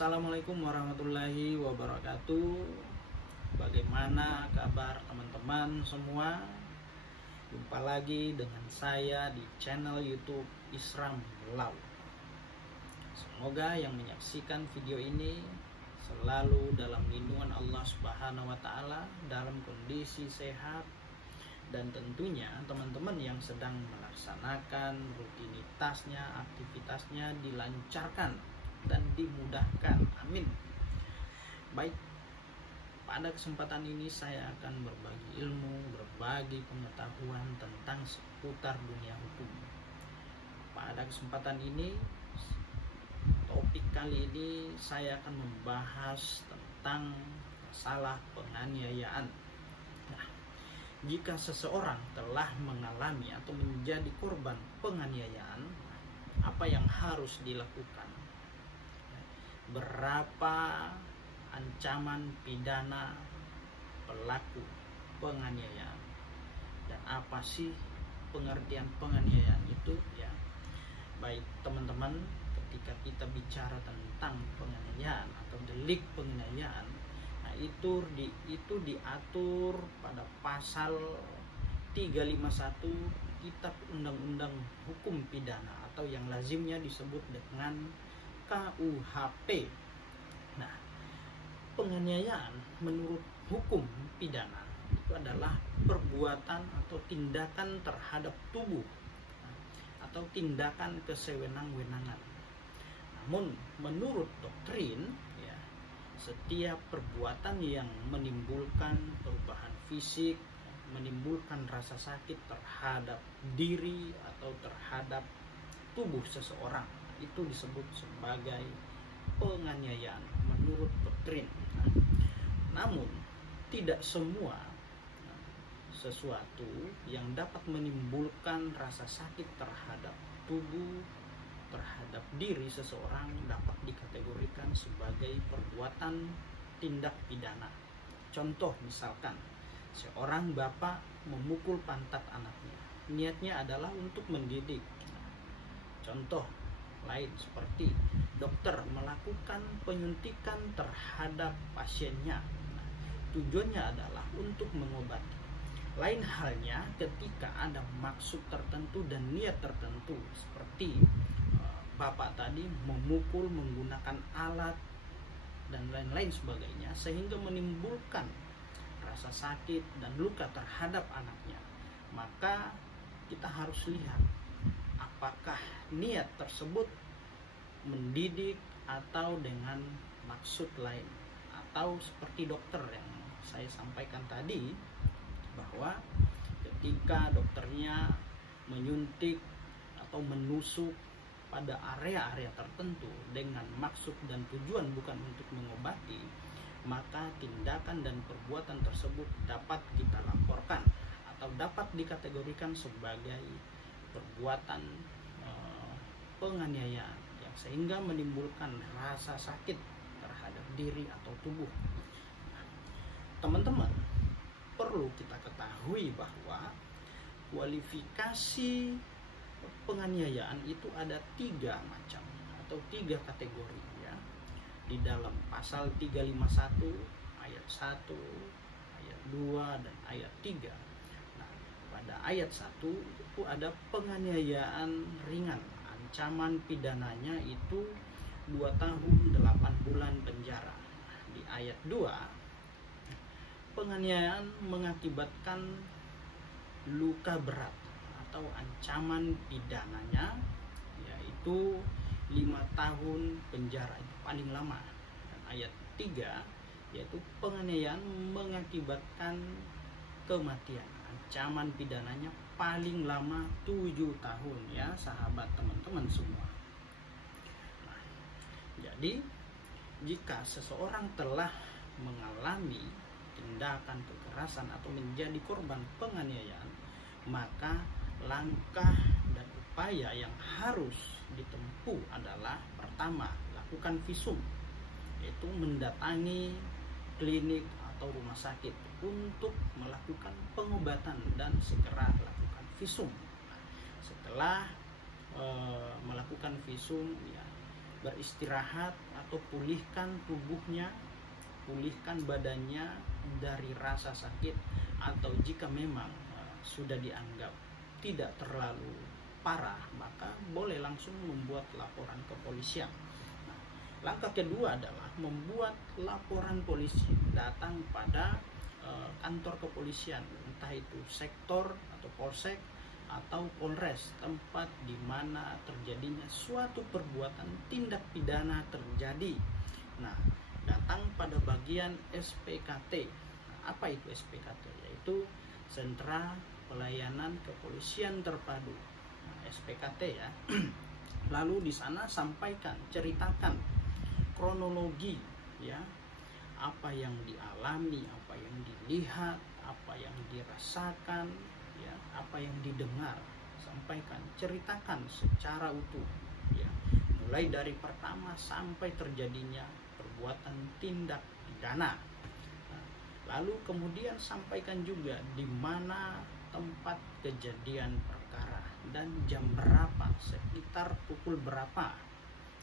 Assalamualaikum warahmatullahi wabarakatuh. Bagaimana kabar teman-teman semua? Jumpa lagi dengan saya di channel YouTube Isram Lau. Semoga yang menyaksikan video ini selalu dalam lindungan Allah Subhanahu wa taala, dalam kondisi sehat, dan tentunya teman-teman yang sedang melaksanakan rutinitasnya, aktivitasnya dilancarkan dan dimudahkan. Amin. Baik, pada kesempatan ini saya akan berbagi ilmu, berbagi pengetahuan tentang seputar dunia hukum. Pada kesempatan ini, topik kali ini saya akan membahas tentang masalah penganiayaan. Nah, jika seseorang telah mengalami atau menjadi korban penganiayaan, apa yang harus dilakukan? Berapa ancaman pidana pelaku penganiayaan, dan apa sih pengertian penganiayaan itu ya? Baik teman-teman, ketika kita bicara tentang penganiayaan atau delik penganiayaan, nah itu diatur pada pasal 351 Kitab Undang-Undang Hukum Pidana atau yang lazimnya disebut dengan KUHP. Nah, penganiayaan menurut hukum pidana itu adalah perbuatan atau tindakan terhadap tubuh atau tindakan kesewenang-wenangan. Namun menurut doktrin ya, setiap perbuatan yang menimbulkan perubahan fisik, menimbulkan rasa sakit terhadap diri atau terhadap tubuh seseorang, itu disebut sebagai penganiayaan menurut doktrin. Namun tidak semua sesuatu yang dapat menimbulkan rasa sakit terhadap tubuh, terhadap diri seseorang dapat dikategorikan sebagai perbuatan tindak pidana. Contoh misalkan seorang bapak memukul pantat anaknya, niatnya adalah untuk mendidik. Contoh lain seperti dokter melakukan penyuntikan terhadap pasiennya, tujuannya adalah untuk mengobati. Lain halnya ketika ada maksud tertentu dan niat tertentu, seperti bapak tadi memukul menggunakan alat dan lain-lain sebagainya, sehingga menimbulkan rasa sakit dan luka terhadap anaknya. Maka kita harus lihat apakah niat tersebut mendidik atau dengan maksud lain, atau seperti dokter yang saya sampaikan tadi, bahwa ketika dokternya menyuntik atau menusuk pada area-area tertentu dengan maksud dan tujuan bukan untuk mengobati, maka tindakan dan perbuatan tersebut dapat kita laporkan atau dapat dikategorikan sebagai perbuatan penganiayaan yang sehingga menimbulkan rasa sakit terhadap diri atau tubuh. Teman-teman, perlu kita ketahui bahwa kualifikasi penganiayaan itu ada 3 macam atau 3 kategori ya. Di dalam pasal 351 ayat 1, ayat 2 dan ayat 3. Nah, pada ayat 1 itu ada penganiayaan ringan. Ancaman pidananya itu 2 tahun 8 bulan penjara. Di ayat 2, penganiayaan mengakibatkan luka berat atau ancaman pidananya yaitu 5 tahun penjara, itu paling lama. Dan ayat 3 yaitu penganiayaan mengakibatkan kematian, ancaman pidananya paling lama 7 tahun ya sahabat teman-teman semua. Nah, jadi jika seseorang telah mengalami tindakan kekerasan atau menjadi korban penganiayaan, maka langkah dan upaya yang harus ditempuh adalah pertama, lakukan visum, yaitu mendatangi klinik atau rumah sakit untuk melakukan pengobatan dan segera lakukan visum. Setelah melakukan visum ya, beristirahat atau pulihkan tubuhnya, pulihkan badannya dari rasa sakit, atau jika memang sudah dianggap tidak terlalu parah, maka boleh langsung membuat laporan ke polisian. Nah, langkah kedua adalah membuat laporan polisi, datang pada kantor kepolisian, entah itu sektor atau polsek atau polres, tempat di mana terjadinya suatu perbuatan tindak pidana terjadi. Nah, datang pada bagian SPKT. Nah, apa itu SPKT? Yaitu Sentra Pelayanan Kepolisian Terpadu. Nah, SPKT ya. Lalu di sana sampaikan, ceritakan kronologi ya, apa yang dialami, apa yang dilihat, apa yang dirasakan, ya, apa yang didengar, sampaikan, ceritakan secara utuh, ya, mulai dari pertama sampai terjadinya perbuatan tindak pidana. Nah, lalu kemudian sampaikan juga di mana tempat kejadian perkara dan jam berapa, sekitar pukul berapa.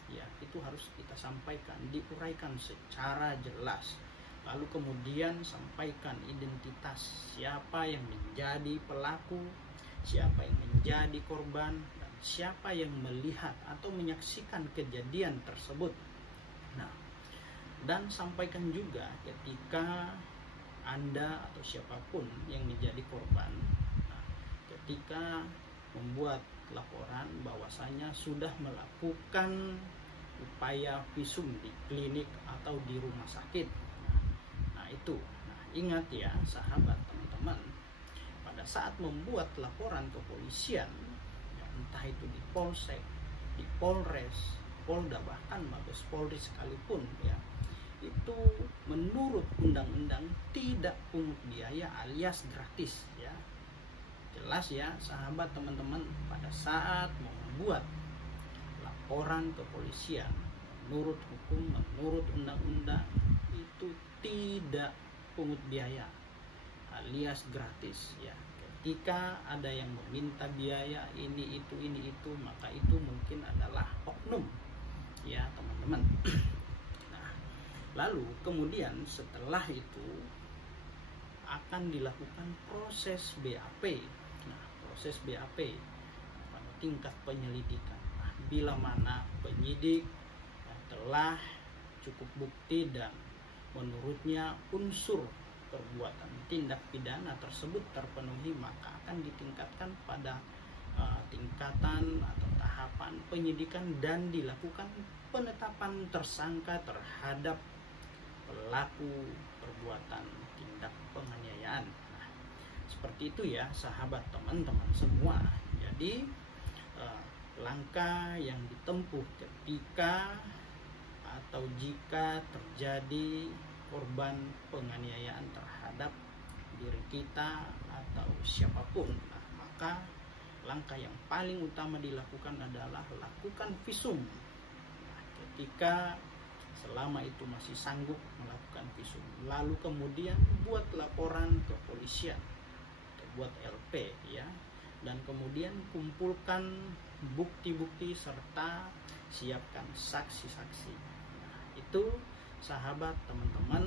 Ya, itu harus kita sampaikan, diuraikan secara jelas. Lalu kemudian sampaikan identitas siapa yang menjadi pelaku, siapa yang menjadi korban, dan siapa yang melihat atau menyaksikan kejadian tersebut. Nah, dan sampaikan juga ketika Anda atau siapapun yang menjadi korban, nah, ketika membuat laporan bahwasanya sudah melakukan upaya visum di klinik atau di rumah sakit. Nah itu, nah, ingat ya sahabat teman-teman, pada saat membuat laporan kepolisian, ya, entah itu di polsek, di polres, polda, bahkan Mabes Polri sekalipun, ya, itu menurut undang-undang tidak pungut biaya alias gratis, ya. Jelas ya sahabat teman-teman, pada saat membuat laporan kepolisian menurut hukum, menurut undang-undang, itu tidak pungut biaya alias gratis, ya. Ketika ada yang meminta biaya ini itu, maka itu mungkin adalah oknum, ya teman-teman. Nah, lalu kemudian setelah itu akan dilakukan proses BAP. Nah, proses BAP pada tingkat penyelidikan. Nah, bila mana penyidik telah cukup bukti dan menurutnya unsur perbuatan tindak pidana tersebut terpenuhi, maka akan ditingkatkan pada tingkatan atau tahapan penyidikan dan dilakukan penetapan tersangka terhadap pelaku perbuatan tindak penganiayaan. Nah, seperti itu ya sahabat teman-teman semua. Jadi langkah yang ditempuh ketika atau jika terjadi korban penganiayaan terhadap diri kita atau siapapun, nah, maka langkah yang paling utama dilakukan adalah lakukan visum. Nah, ketika selama itu masih sanggup melakukan visum, lalu kemudian buat laporan ke polisian atau buat LP, ya, dan kemudian kumpulkan bukti-bukti serta siapkan saksi-saksi. Nah, itu sahabat teman-teman,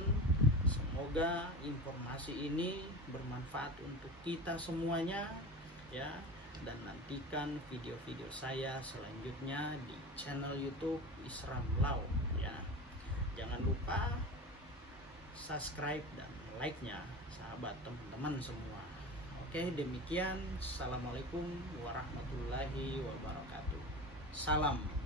semoga informasi ini bermanfaat untuk kita semuanya, ya. Dan nantikan video-video saya selanjutnya di channel YouTube Isram Law, ya. Jangan lupa subscribe dan like-nya sahabat teman-teman semua. Oke, demikian. Assalamualaikum warahmatullahi wabarakatuh. Salam.